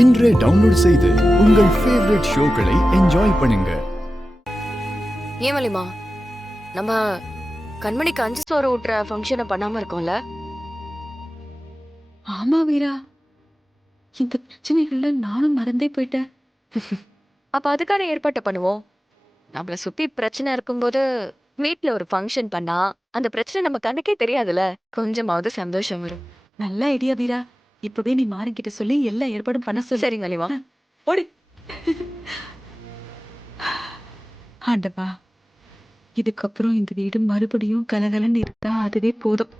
இன்றே டவுன்லோட் செய்து உங்கள் ஃபேவரட் ஷோக்களை என்ஜாய் பண்ணுங்க. ஏன் வலிமா நம்ம கண்மணிக்கு 5 சோறு ஊட்டுற ஃபங்க்ஷனை பண்ணாம இருக்கோம்ல? ஆமா வீரா, இந்த பிரச்சனைகள்ல நானும் மறந்தே போயிட்டேன். அப்ப அதுக்கான ஏற்பாட்டை பண்ணுவோம். நம்மள சுத்தி பிரச்சனை இருக்கும்போது வீட்ல ஒரு ஃபங்க்ஷன் பண்ணா அந்த பிரச்சனை நம்ம கண்ணுக்கே தெரியாதுல்ல. கொஞ்சமாவது சந்தோஷம் வரும். நல்ல ஐடியா வீரா. இப்பவே நீ மாறன்கிட்ட சொல்லி எல்லா ஏற்பாடும் பண்ண சொல்லு. சரிங்க வலிமா. ஓடி. ஆண்டவா, இதுக்கப்புறம் இந்த வீடு மறுபடியும் கலகலன்னு இருந்தா அதுவே போதும்.